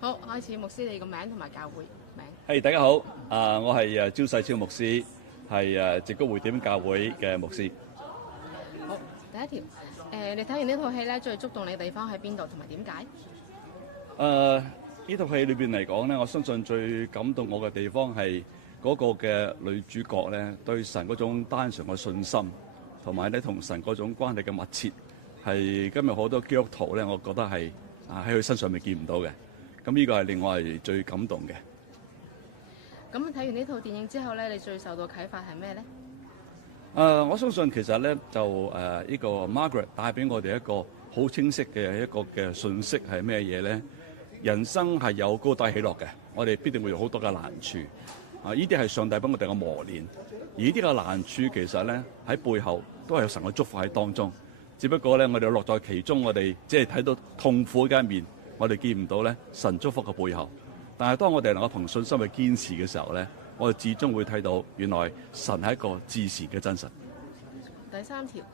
好，開始牧師你個名同埋教會名。大家好，我係焦世超牧師，係矽谷會點教會嘅牧師。好，第一條，你睇完呢套戲咧，最觸動你嘅地方喺邊度，同埋點解？呢套戲裏邊嚟講咧，我相信最感動我嘅地方係嗰個嘅女主角咧，對神嗰種單純嘅信心，同埋咧同神嗰種關係嘅密切，係今日好多基督徒咧，我覺得係喺佢身上面見唔到嘅。咁呢個係令我係最感動嘅。咁睇完呢套電影之後咧，你最受到啟發係咩咧？我相信其實咧就呢個 Margaret 帶俾我哋一個好清晰嘅一個嘅信息係咩嘢咧？人生係有高低起落嘅，我哋必定會有好多嘅難處。呢啲係上帝幫我哋嘅磨練，而呢啲嘅難處其實咧喺背後都係有神嘅祝福喺當中。只不過咧，我哋樂在其中，我哋只係睇到痛苦嘅一面。我哋見唔到咧神祝福嘅背後，但係當我哋能夠憑信心去堅持嘅時候咧，我哋至終會睇到原來神係一個至善嘅真神。第三條，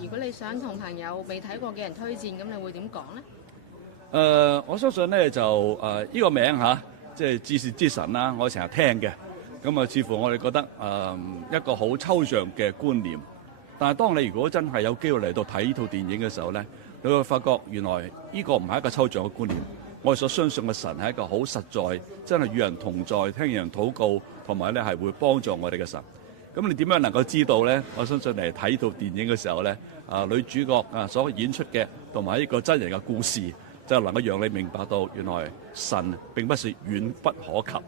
如果你想同朋友未睇過嘅人推薦，咁你會點講咧？我相信咧就呢個名嚇，即係至善之神啦，我成日聽嘅，咁啊似乎我哋覺得一個好抽象嘅觀念，但係當你如果真係有機會嚟到睇呢套電影嘅時候咧，你會發覺原來呢個唔係一個抽象嘅觀念，我哋所相信嘅神係一個好實在，真係與人同在，聽人禱告，同埋咧係會幫助我哋嘅神。咁你點樣能夠知道咧？我相信嚟睇呢套電影嘅時候咧，女主角所演出嘅同埋呢個真人嘅故事，就能夠讓你明白到原來神並不是遠不可及，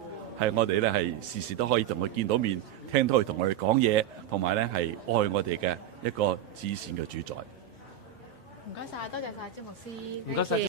係我哋咧係時時都可以同佢見到面，聽到佢同我哋講嘢，同埋咧係愛我哋嘅一個至善嘅主宰。唔該晒，多謝晒詹牧師。唔該晒。